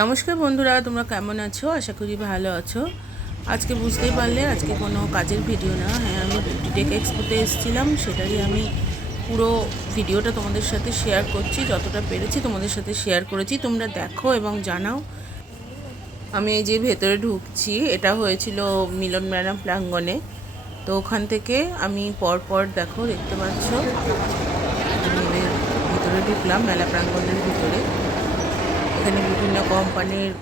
নমস্কার বন্ধুরা, তোমরা কেমন আছো? আশা করি ভালো আছো। আজকে বুঝতেই পারলে আজকে কোনো কাজের ভিডিও না। হ্যাঁ, আমি বিউটি টেক এক্সপোতে এসেছিলাম, সেটারই আমি পুরো ভিডিওটা তোমাদের সাথে শেয়ার করছি। যতটা পেরেছি তোমাদের সাথে শেয়ার করেছি, তোমরা দেখো এবং জানাও। আমি এই যে ভেতরে ঢুকছি, এটা হয়েছিল মিলন মেলা প্রাঙ্গণে। তো ওখান থেকে আমি পরপর দেখো, দেখতে পাচ্ছ, ভিতরে ঢুকলাম মেলা প্রাঙ্গণের ভিতরে। এখানে বিভিন্ন কোম্পানির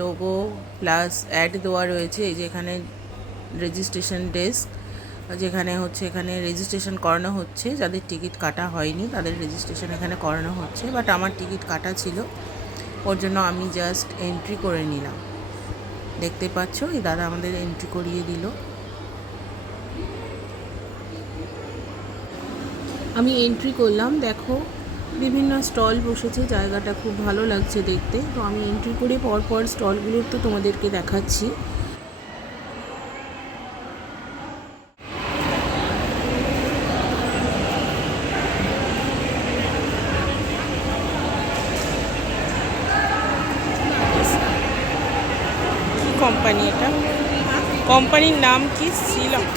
লোগো প্লাস অ্যাড দেওয়া রয়েছে। এই যে এখানে রেজিস্ট্রেশন ডেস্ক, যেখানে হচ্ছে এখানে রেজিস্ট্রেশন করানো হচ্ছে। যাদের টিকিট কাটা হয়নি তাদের রেজিস্ট্রেশন এখানে করানো হচ্ছে, বাট আমার টিকিট কাটা ছিল, ওর জন্য আমি জাস্ট এন্ট্রি করে নিলাম। দেখতে পাচ্ছ, এই দাদা আমাদের এন্ট্রি করিয়ে দিল। আমি এন্ট্রি করলাম, দেখো বিভিন্ন স্টল বসেছে, জায়গাটা খুব ভালো লাগছে দেখতে। তো আমি এন্ট্রি করে পরপর স্টলগুলো তো তোমাদেরকে দেখাচ্ছি। কি কোম্পানি এটা? কোম্পানির নাম কি? সিলক।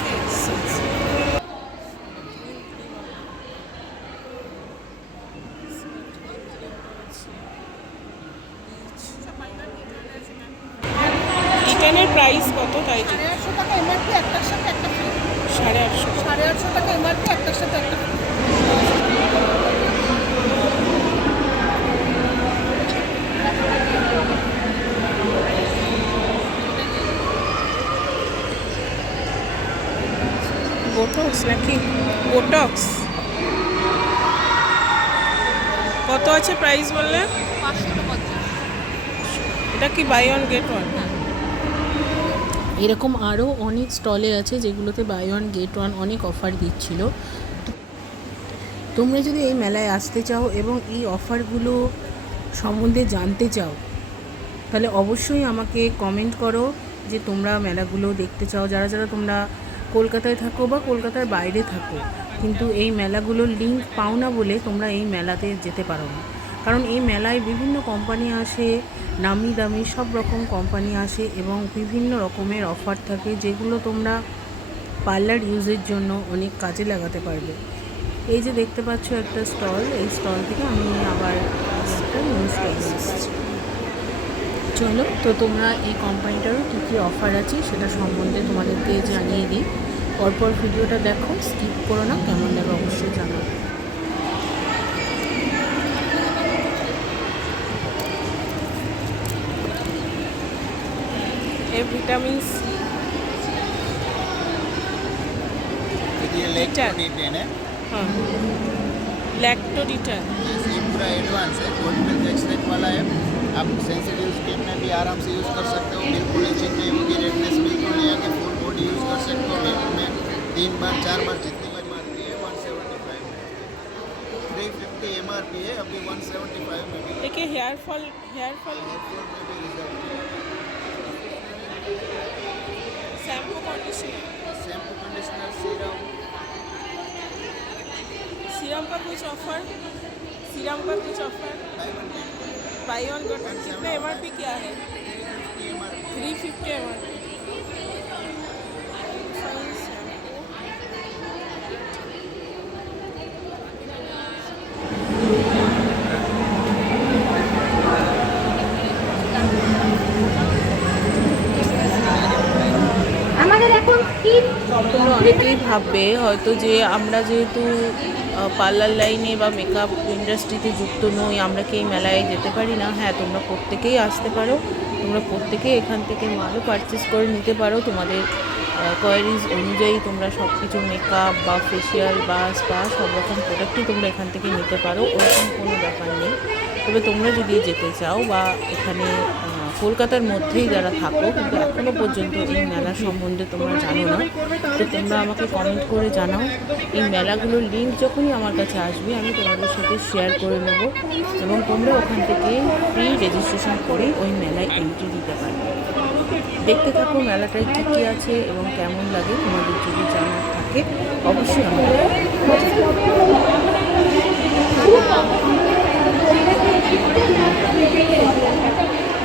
রিটার্নের প্রাইস কত? তাই 850 টাকা এমআরপি, একটার সাথে একটা ফ্রি। 850 850 টাকা এমআরপি, একটার সাথে একটা ফ্রি। বোটক্স নাকি? বোটক্স কত আছে প্রাইস বললে? 550। এটা কি বাই ওয়ান গেট ওয়ান? এরকম আরও অনেক স্টলে আছে যেগুলোতে বাই ওয়ান গেট ওয়ান অনেক অফার দিচ্ছিল। তোমরা যদি এই মেলায় আসতে চাও এবং এই অফারগুলো সম্বন্ধে জানতে চাও, তাহলে অবশ্যই আমাকে কমেন্ট করো যে তোমরা মেলাগুলো দেখতে চাও। যারা যারা তোমরা কলকাতায় থাকো বা কলকাতার বাইরে থাকো, কিন্তু এই মেলাগুলোর লিঙ্ক পাও না বলে তোমরা এই মেলাতে যেতে পারো না। কারণ এই মেলায় বিভিন্ন কোম্পানি আসে, নামি দামি সব রকম কোম্পানি আসে এবং বিভিন্ন রকমের অফার থাকে, যেগুলো তোমরা পার্লার ইউজের জন্য অনেক কাজে লাগাতে পারবে। এই যে দেখতে পাচ্ছ একটা স্টল, এই স্টল থেকে আমি আবার একটা নিউ স্টল এসেছি। চলো, তো তোমরা এই কোম্পানিটারও কী কী অফার আছে সেটা সম্বন্ধে তোমাদেরকে জানিয়ে দিই। পরপর ভিডিওটা দেখো, স্কিপ করো না। কেমন লাগে অবশ্যই জানাও। ভিটামিন সি, ये लैक्टोडिटेन है। हाँ, लैक्टोडिटेन। ये पूरा एडवांस है, गोल्ड मिल्क एक्सट्रैक्ट वाला है। आप सेंसिटिव स्किन में भी आराम से यूज़ कर सकते हो। बिल्कुल इचिंग नहीं होगी, रेडनेस बिल्कुल नहीं आएगी। फुल बॉडी यूज़ कर सकते हो। वीक में 3 बार 4 बार जितनी बार MRP है 175 में, 350 MRP है, अभी 175 में भी। देखिए हेयर फॉल में भी रिजल्ट है। Shampoo conditioner, shampoo conditioner serum serum का कुछ ऑफर? सीरम का कुछ offer? By one get one. कितना एमआरपी क्या है? 350 एमआरपी। তোমরা অনেকেই ভাববে হয়তো যে আমরা যেহেতু পার্লার লাইনে বা মেকআপ ইন্ডাস্ট্রিতে যুক্ত নই, আমরা কি এই মেলায় যেতে পারি না? হ্যাঁ, তোমরা প্রত্যেকেই আসতে পারো। তোমরা প্রত্যেকেই এখান থেকে মালও পারচেস করে নিতে পারো। তোমাদের কোয়ারিজ অনুযায়ী তোমরা সব কিছু মেকআপ বা ফেসিয়াল বা স্পা সব রকম প্রোডাক্টই তোমরা এখান থেকে নিতে পারো, ওরকম কোনো ব্যাপার নেই। তবে তোমরা যদি যেতে চাও বা এখানে কলকাতার মধ্যেই যারা থাকো কিন্তু এখনও পর্যন্ত এই মেলা সম্বন্ধে তোমরা জানো না, তো তোমরা আমাকে কমেন্ট করে জানাও। এই মেলাগুলোর লিঙ্ক যখনই আমার কাছে আসবে আমি তোমাদের সাথে শেয়ার করে নেব এবং তোমরা ওখান থেকে ফ্রি রেজিস্ট্রেশন করে ওই মেলায় এন্ট্রি দিতে পারবে। দেখতে থাকো মেলাটায় কী কী আছে এবং কেমন লাগে। তোমাদের যদি জানার থাকে অবশ্যই আমাকে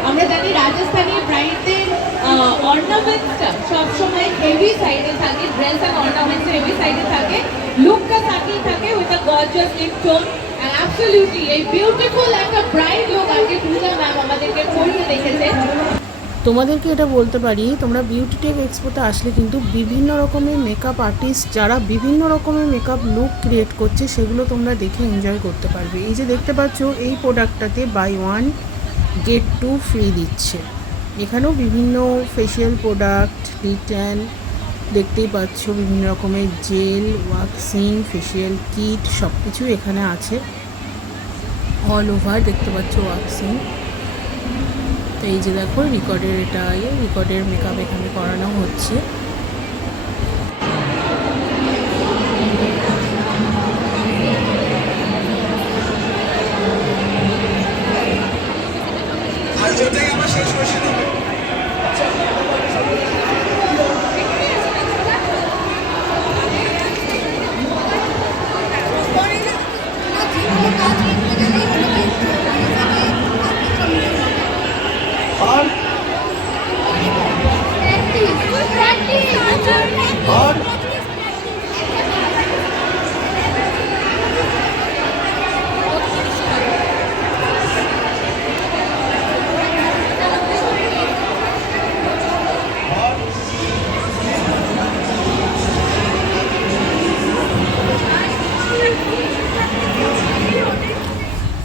আমরা জানি রাজস্থানী ব্রাইডদের অর্নামেন্টসটা সবসময় হেভি সাইডে থাকে, ড্রেস অ্যান্ড অর্নামেন্টস হেভি সাইডে থাকে, লুকটা থাকেই থাকে with a gorgeous lip tone and absolutely এই বিউটিফুল একটা ব্রাইড লুক আজকে পূজা ম্যাম আমাদেরকে পরিয়ে রেখেছে। তোমাদেরকে এটা বলতে পারি, তোমরা বিউটি টেক এক্সপোতে আসলে কিন্তু বিভিন্ন রকমের মেকআপ আর্টিস্ট যারা বিভিন্ন রকমের মেকআপ লুক ক্রিয়েট করছে সেগুলো তোমরা দেখে এনজয় করতে পারবে। এই যে দেখতে পাচ্ছ এই প্রোডাক্টটাতে বাই 1 get 2 ফ্রি দিচ্ছে। এখানেও বিভিন্ন ফেশিয়াল প্রোডাক্ট, রিটার্ন দেখতেই পাচ্ছ, বিভিন্ন রকমের জেল, ওয়াক্সিং, ফেশিয়াল কিট সব কিছু এখানে আছে। অল ওভার দেখতে পাচ্ছ ওয়াক্সিং। তো এই যে দেখো রিকর্ডের রিকর্ডের মেকআপ এখানে করানো হচ্ছে।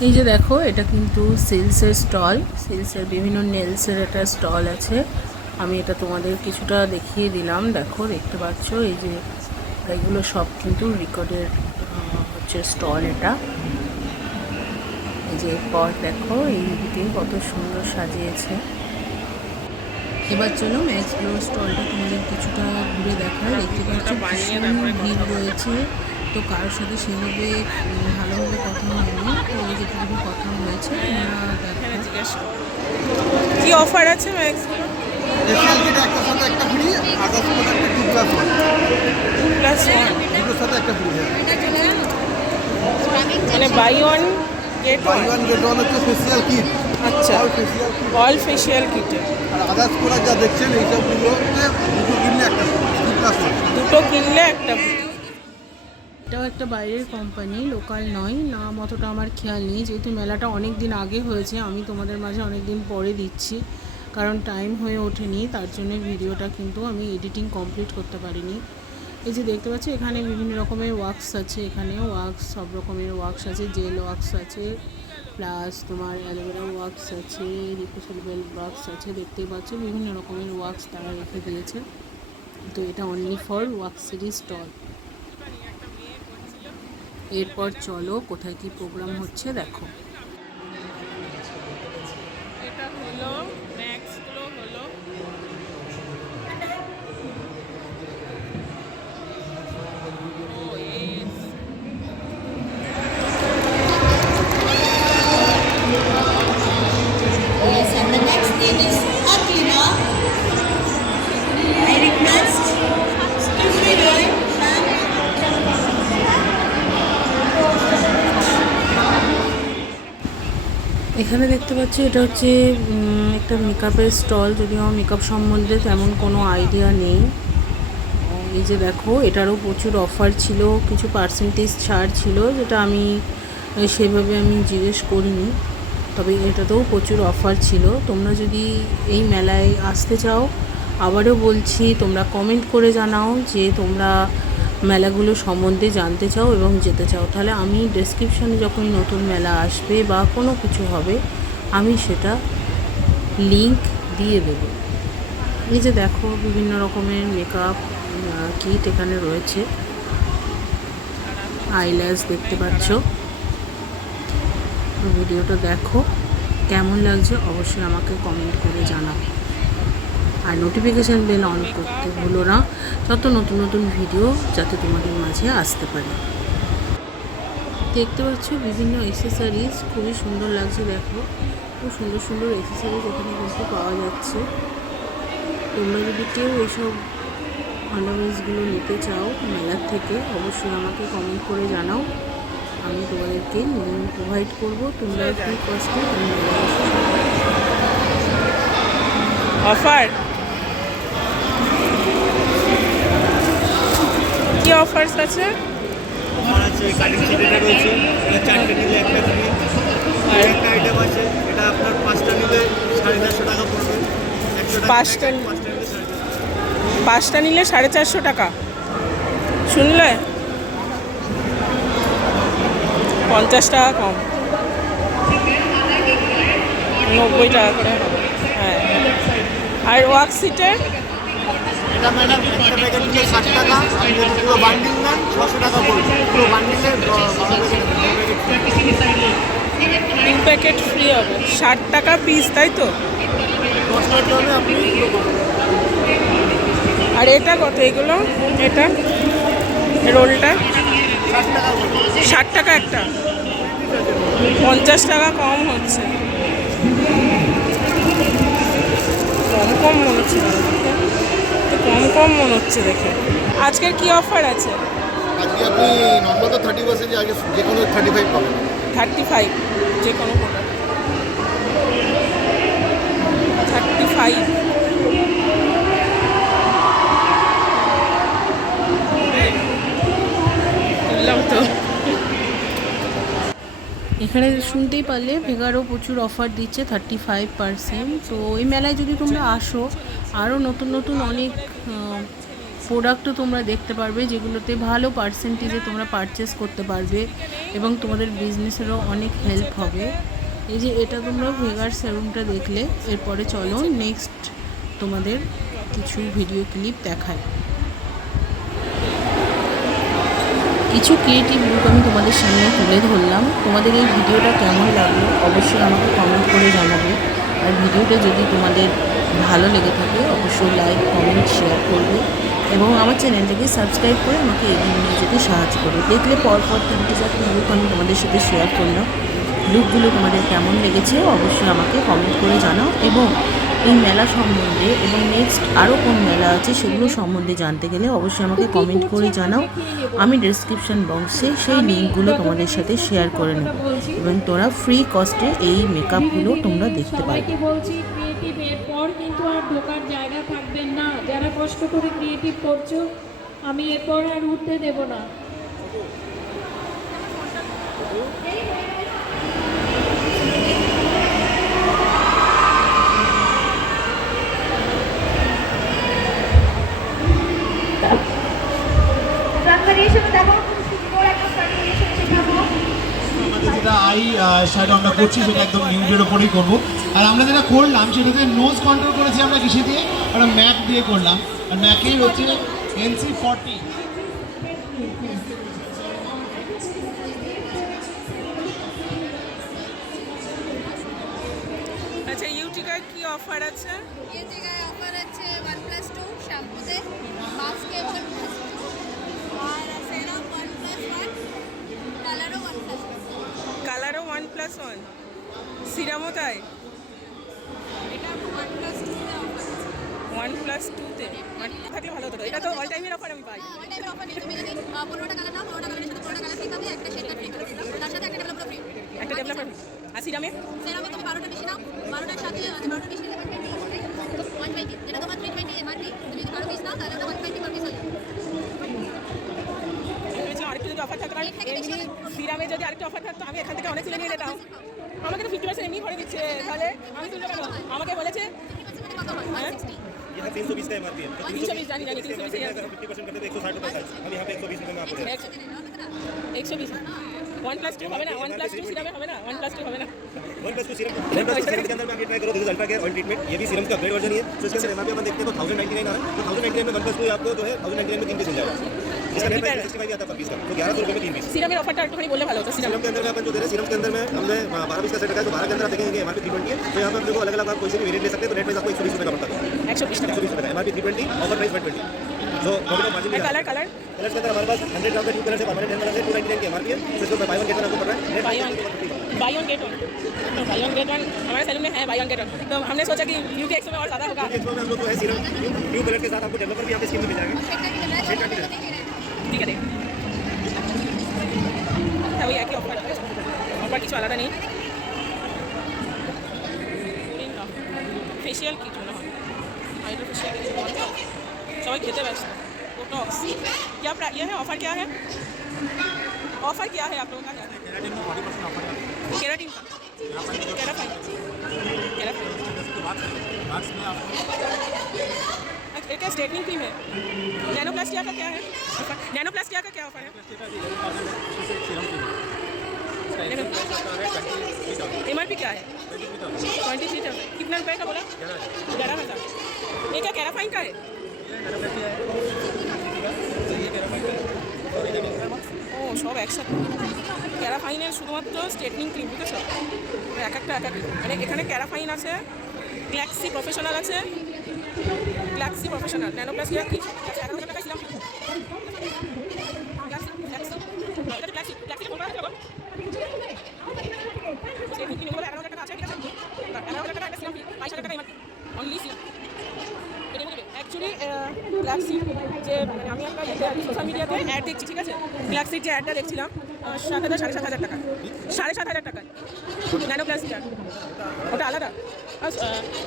এই যে দেখো এটা কিন্তু সেলসের স্টল, সেলসের বিভিন্ন নেলসের একটা স্টল আছে। আমি এটা তোমাদের কিছুটা দেখিয়ে দিলাম। দেখো দেখতে পাচ্ছ এই যে এগুলো সব কিন্তু রিকর্ডের হচ্ছে স্টল। এটা এই যে এরপর দেখো এইদিকে কত সুন্দর সাজিয়েছে। এবার চলো ম্যাক্স গ্লো স্টলটা তোমাদের কিছুটা ঘুরে দেখায়। দেখতে পাচ্ছ ভীষণ ভিড় রয়েছে, তো কারোর সাথে সেভাবে ভালোভাবে কথা হয়নি, তো যেটুকু কথা হয়েছে তোমরা দেখো। কি অফার আছে ম্যাক্স? স্পেশাল কিট একটা সাথে একটা ফ্রি, আদার্স প্রোডাক্টে 2+1 2+1 দুটোর সাথে একটা ফ্রি। মানে বাই 1 get বাই 1। 1 গেট 1 হচ্ছে ফেসিয়াল কিট, আচ্ছা, all facial kit. All facial কিটে আর আদার্স প্রোডাক্ট যা দেখছেন এইসবগুলোতে দুটো কিনলে একটা ফ্রি, 2+1। দুটো কিনলে একটা। এটাও একটা বাইরের কোম্পানি, লোকাল নয়। নাম অতটা আমার খেয়াল নেই, যেহেতু মেলাটা অনেক দিন আগে হয়েছে। আমি তোমাদের মাঝে অনেক দিন পরে দিচ্ছি, কারণ টাইম হয়ে ওঠেনি, তার জন্য ভিডিওটা কিন্তু আমি এডিটিং কমপ্লিট করতে পারিনি। এই যে দেখতে পাচ্ছি এখানে বিভিন্ন রকমের ওয়াক্স আছে, এখানে ওয়াক্স সব রকমের ওয়াক্স আছে, জেল ওয়াক্স আছে, প্লাস তোমার অ্যালোভেরা ওয়াক্স আছে, রিপোসেবল ওয়াক্স আছে। দেখতেই পাচ্ছ বিভিন্ন রকমের ওয়াক্স তারা রেখে দিয়েছে। তো এটা অনলি ফর ওয়াক্সেরই স্টল। এরপর চলো কোথায় কি প্রোগ্রাম হচ্ছে দেখো। এটা হলো ম্যাক্স গ্লো হলো। Yes, and the next name is Akira. I request, excuse me, ma'am. এখানে দেখতে পাচ্ছি এটা হচ্ছে একটা মেকআপের স্টল, যদিও আমার মেকআপ সম্বন্ধে তেমন কোনো আইডিয়া নেই। এই যে দেখো এটারও প্রচুর অফার ছিল, কিছু পার্সেন্টেজ ছাড় ছিল, যেটা আমি সেভাবে আমি জিজ্ঞেস করিনি, তবে এটাতেও প্রচুর অফার ছিল। তোমরা যদি এই মেলায় আসতে চাও, আবারও বলছি তোমরা কমেন্ট করে জানাও যে তোমরা মেলাগুলো সম্বন্ধে জানতে চাও এবং যেতে চাও, তাহলে আমি ডেসক্রিপশানে যখনই নতুন মেলা আসবে বা কোনো কিছু হবে আমি সেটা লিংক দিয়ে দেব। এই যে দেখো বিভিন্ন রকমের মেকআপ কিট এখানে রয়েছে, আইল্যাশ দেখতে পাচ্ছ। তো ভিডিওটা দেখো, কেমন লাগছে অবশ্যই আমাকে কমেন্ট করে জানাও, আর নোটিফিকেশান বেল অন করতে ভুলো না, যত নতুন নতুন ভিডিও যাতে তোমাদের মাঝে আসতে পারে। দেখতে পাচ্ছ বিভিন্ন অ্যাক্সেসরিজ, খুবই সুন্দর লাগছে। দেখো খুব সুন্দর সুন্দর অ্যাক্সেসরিজ এখানে কিন্তু পাওয়া যাচ্ছে। তোমরা যদি কেউ এইসব অর্নামেন্টসগুলো নিতে চাও মেলার থেকে অবশ্যই আমাকে কমেন্ট করে জানাও। আমি তোমাদেরকে লিঙ্ক প্রোভাইড করবো, তোমরা ফ্রি কস্টে অফার কি অফার্স আছে? আমার আছে কাটিং সেট এটা রয়েছে, এটা 4টে নিলে একটা ফ্রি। আর একটা আইটেম আছে, এটা আপনার 5টা নিলে 450 টাকা পড়বে। 100 টাকা 5টা প্যাকেট, 5টা নিলে 450। 5টা নিলে 450 টাকা। শুনলে 50 টাকা কম, 90 টাকা করে হবে। হ্যাঁ, আর ওয়ার্কশিটের এটা ম্যাডাম একটা প্যাকেট নিলে 60 টাকা, আর যদি পুরো বান্ডিল নেন 600 টাকা পড়বে। পুরো বান্ডিলে 2 প্যাকেট ফ্রি হবে, 60 টাকা পিস, তাই তো? 10 টাকা দামে আপনি পুরো করবেন। আর এটা কত এগুলো? এটা রোলটা 60 টাকা পড়বে। 60 টাকা একটা, 50 টাকা কম হচ্ছে। কম মনে হচ্ছে না, তো কম মনে হচ্ছে দেখে। আজকের কি অফার আছে? আজকে আপনি নর্মাল তো 30% আগে যে কোনো 35 পাবেন। 35 যে কোনো প্রোডাক্ট 35। বললাম তো। এখানে শুনতেই পারলে ভেগারও প্রচুর অফার দিচ্ছে 35%। তো এই মেলায় যদি তোমরা আসো আরও নতুন নতুন অনেক প্রোডাক্টও তোমরা দেখতে পারবে, যেগুলোতে ভালো পার্সেন্টেজে তোমরা পারচেস করতে পারবে এবং তোমাদের বিজনেসেরও অনেক হেল্প হবে। এই যে এটা তোমরা ভেগার সেলুনটা দেখলে, এরপরে চলো নেক্সট তোমাদের কিছু ভিডিও ক্লিপ দেখায়। কিছু ক্রিয়েটিভ লুক আমি তোমাদের সামনে তুলে ধরলাম। তোমাদের এই ভিডিওটা কেমন লাগলো অবশ্যই আমাকে কমেন্ট করে জানাবে। আর ভিডিওটা যদি তোমাদের ভালো লেগে থাকে অবশ্যই লাইক, কমেন্ট, শেয়ার করবে এবং আমার চ্যানেলটাকে সাবস্ক্রাইব করে আমাকে এগিয়ে নিয়ে যেতে সাহায্য করবে। দেখলে পরপর 3-4টি লুক আমি তোমাদের সাথে শেয়ার করলাম। লুকগুলো তোমাদের কেমন লেগেছে অবশ্যই আমাকে কমেন্ট করে জানাও এবং এই মেলা সম্বন্ধে এবং নেক্সট আরও কোন মেলা আছে সেগুলো সম্বন্ধে জানতে গেলে অবশ্যই আমাকে কমেন্ট করে জানাও। আমি ডেসক্রিপশন বক্সে সেই লিঙ্কগুলো তোমাদের সাথে শেয়ার করে নেব এবং তোমরা ফ্রি কস্টে এই মেকআপগুলো তোমরা দেখতে পারবে। সবাইকে বলছি ক্রিয়েটিভ এরপর কিন্তু আর ঢোকার জায়গা থাকবেন না। যারা কষ্ট করে ক্রিয়েটিভ করছো আমি এরপর আর উঠতে দেব না। আমাদের যেটা আই শ্যাডো আমরা করছি সেটা একদম নিউডের ওপরেই করবো। আর আমরা যেটা করলাম সেটাতে নোজ কন্ট্রোল করেছি আমরা কিসে দিয়ে, একটা ম্যাক দিয়ে করলাম। আর ম্যাকেই হচ্ছে NC40। আচ্ছা, ইউটিকার কি অফার আছে? ये जगह ऑफर আছে 1+2 শ্যাম্পুতে, মাস্কে 1+2 আর সেরাম 1+1, কালারও 1+1। কালারও 1+1, সিরামও তাই? এটা 1+2 তে অফার আছে। 1+2-তে থাকলে ভালো হতো। এটা তো অল টাইমের অফার আমি পাই। অল টাইমের অফার নেই, তুমি যদি 15টা কালার নাও 15টা কালারের সাথে 15টা কালার ফ্রি পাবে, একটা শেড ফ্রি পাবে, তার সাথে একটা ডেভেলপার ফ্রি। একটা ডেভেলপার। আর সিরামে সেরামে তুমি 12টা বেশি নাও, 12টার সাথে 12টা বেশি নিলে 120, যেটা তোমার 320 এমআরপি, তুমি যদি 12 পিস নাও তাহলে ওটা 120 পার পিস হয়ে যাবে। ভেবেছিলাম আরেকটু যদি অফার থাকতো, কারণ এমনি সিরামে যদি আরেকটু অফার থাকতো আমি এখান থেকে অনেক তুলে নিয়ে যেতাম। আমাকে তো 50% এমনি করে দিচ্ছে, তাহলে আমি তুলবো কেন? আমাকে বলেছে 50% কত হয়? 160। ये 320 का एमआरपी है। 320, জানি 320 का 50% करते तो 160 रुपए का है। हम यहाँ पे 120 रुपए में आपको दे रहे हैं। 120। 1+2 হবে না, 1+2 সিরামে হবে না, 1+2 হবে না। 1+2 सीरम, 1+2 सीरम के अंदर में आप ये ट्राई करो, this is alpha care oil treatment. ये भी सीरम का अपग्रेड वर्जन ही है। तो इसके अंदर एमआरपी अपन देखते हैं तो 1099 आ रहा है। तो 1099 में 1+2 आपको जो है 1099 में 3 पीस मिल जाएगा। इसका रेट 65 आता है पर पीस का, तो 1100 रुपए में 3 पीस। সিরামের অফারটা একটুখানি বললে ভালো হতো। सीरम के अंदर में अपन जो दे रहे हैं, सीरम के अंदर में हमने 12 पीस का सेट रखा है। तो 12 के अंदर आप देखेंगे एमआरपी 320 है। तो यहाँ पे आपको अलग-अलग आप कोई से भी वेरिएंट ले सकते हैं। तो रेट वाइज आपको 120 रुपए का पड़ता है। 120 টাকা। 120 रुपए का एमआरपी 320, ऑफर प्राइस 120। जो प्रॉफिट मार्जिन भी কালার কালার कलर्स के अंदर हमारे पास 100 ग्राम का ट्यूब कलर से परमानेंट 10 कलर से 299 की एमआरपी है। तो इसको बाय वन गेट वन आपको पड़ रहा है। Buy one। By on get one, तो बाई ऑन गेट वन हमारे सैलून में है बाई ऑन गेट वन, तो हमने सोचा कि यूके एक्सपो में और ज़्यादा होगा। एक्सपो में हम लोग जो है सीरम न्यू कलर के साथ आपको डेवलपर भी यहाँ पे स्कीम में मिल जाएंगे। ठीक है हाँ भैया कि ऑफर কিছু আলাদা নেই। फेशियल কিছু না হয় हाइड्रो फेशियल सबाई खेते ব্যস্ত बोटॉक्स क्या ये है ऑफर क्या है? ऑफर क्या है आप लोगों का? केराटिन का केराफाइन क्या स्ट्रेटनिंग क्रीम है? नैनोप्लास्टिया का क्या है? नैनोप्लास्टिया का क्या ऑफर है? MRP क्या है? 23,000। कितना रुपए का बोला? 11,000। ये क्या कैराफाइन का है? ও সব একসাথে ক্যারাফাইনের শুধুমাত্র স্ট্রেটনিং ক্রিম বুঝেছো এক একটা মানে এখানে ক্যারাফাইন আছে, গ্ল্যাক্সি প্রফেশনাল আছে, গ্ল্যাক্সি প্রফেশনাল ন্যানোপ্লাস্টিয়া কি 11,000 টাকা ছিলাম অ্যাকচুয়ালি গ্ল্যাক্সি যে আমি একটা সোশ্যাল মিডিয়াতে অ্যাড দেখছি, ঠিক আছে, গ্ল্যাক্সির যে অ্যাডটা দেখছিলাম 7,000 টাকা 7,500 টাকায় ন্যানোপ্লাস্টিয়া, ওটা আলাদা,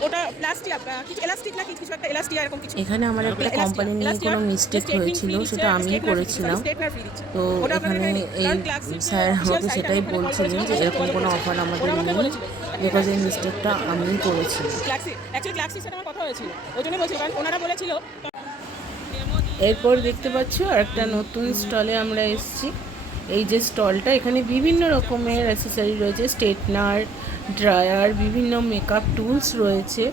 ওটা প্লাস্টিক কিছু এলাস্টিক না কিছু একটা এলাস্টিয়া এরকম কিছু। এখানে আমার একটা কোম্পানি নিয়ে কোনো মিস্টেক হয়েছিল, সেটা আমিই করেছিলাম। তো এখানে এই স্যার আমাকে সেটাই বলছিলেন যে এরকম কোনো অফার আমাদের নেই, বিকজ এই মিস্টেকটা আমিই করেছি। গ্ল্যাক্সির সাথে আমার কথা হয়েছিল, ওই জন্য বলছি, কারণ ওনারা বলেছিল। এরপর দেখতে পাচ্ছ একটা নতুন স্টলে আমরা এসেছি। এই যে স্টলটা, এখানে বিভিন্ন রকমের অ্যাক্সেসরি রয়েছে, স্ট্রেটনার, ড্রায়ার, বিভিন্ন মেকআপ টুলস রয়েছে।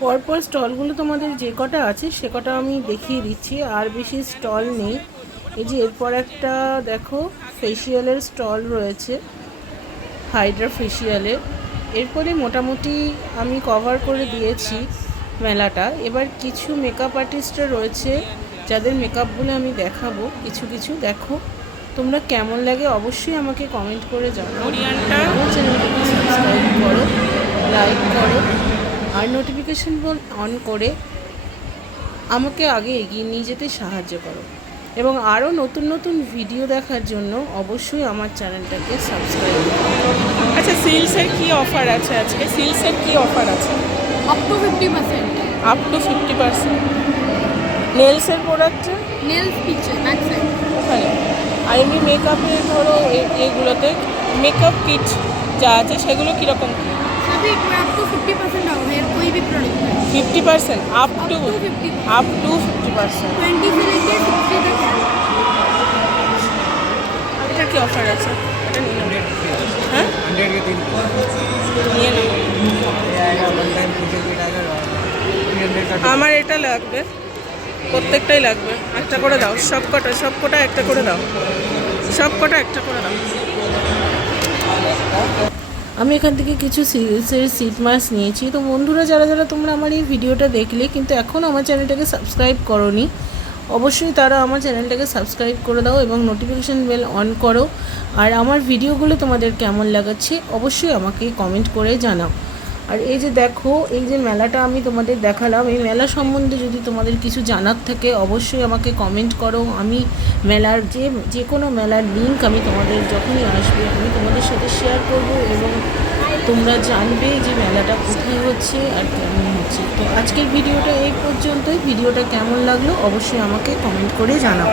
পরপর স্টলগুলো তোমাদের যে কটা আছে সে কটা আমি দেখিয়ে দিচ্ছি, আর বেশি স্টল নেই। এই যে এরপর একটা দেখো ফেসিয়ালের স্টল রয়েছে, হাইড্রা ফেসিয়ালের। এরপরে মোটামুটি আমি কভার করে দিয়েছি মেলাটা। এবার কিছু মেকআপ আর্টিস্টরা রয়েছে যাদের মেকআপগুলো আমি দেখাবো, কিছু কিছু দেখো, তোমরা কেমন লাগে অবশ্যই আমাকে কমেন্ট করে জানাও। আমার চ্যানেলটাকে সাবস্ক্রাইব করো, লাইক করো, আর নোটিফিকেশন বেল অন করে আমাকে আগে এগিয়ে নিয়ে যেতে সাহায্য করো। এবং আরও নতুন নতুন ভিডিও দেখার জন্য অবশ্যই আমার চ্যানেলটাকে সাবস্ক্রাইব করো। আচ্ছা, সিলসের কি অফার আছে আজকে? সিলসের কি অফার আছে? Up to 50%। Up to 50%। নেলসের প্রোডাক্টে নেলস পিকচার ব্যাক সাইড ওখানে। আর এমনি মেকআপের ধরো এগুলোতে মেকআপ কিট যা আছে সেগুলো কীরকম? सभी अप टू 50% ऑफ है, कोई भी प्रोडक्ट 50%? Up to 50%। 50%। 20 से लेके 60 तक है। এটা কি অফার আছে? এটা নিয়ে নেব। হ্যাঁ 100 के 3 নিয়ে নেব। আমার এটা লাগবে, প্রত্যেকটাই লাগবে। একটা করে দাও, সবকটা একটা করে দাও, সবকটা একটা করে দাও। আমি এখান থেকে কিছু সিরিজের সিট মাস্ক নিয়েছি। তো বন্ধুরা যারা যারা তোমরা আমার এই ভিডিওটা দেখলে কিন্তু এখনও আমার চ্যানেলটাকে সাবস্ক্রাইব করোনি, অবশ্যই তারা আমার চ্যানেলটাকে সাবস্ক্রাইব করে দাও এবং নোটিফিকেশান বেল অন করো। আর আমার ভিডিওগুলো তোমাদের কেমন লাগাচ্ছে অবশ্যই আমাকে কমেন্ট করে জানাও। আর এই যে দেখো, এই যে মেলাটা আমি তোমাদের দেখালাম, এই মেলা সম্বন্ধে যদি তোমাদের কিছু জানার থাকে অবশ্যই আমাকে কমেন্ট করো। আমি মেলার যে কোনো মেলার লিঙ্ক আমি তোমাদের যখনই আসবে আমি তোমাদের সাথে শেয়ার করব এবং তোমরা জানবে যে মেলাটা কোথায় হচ্ছে আর কেমন হচ্ছে। তো আজকের ভিডিওটা এই পর্যন্তই। ভিডিওটা কেমন লাগলো অবশ্যই আমাকে কমেন্ট করে জানাও।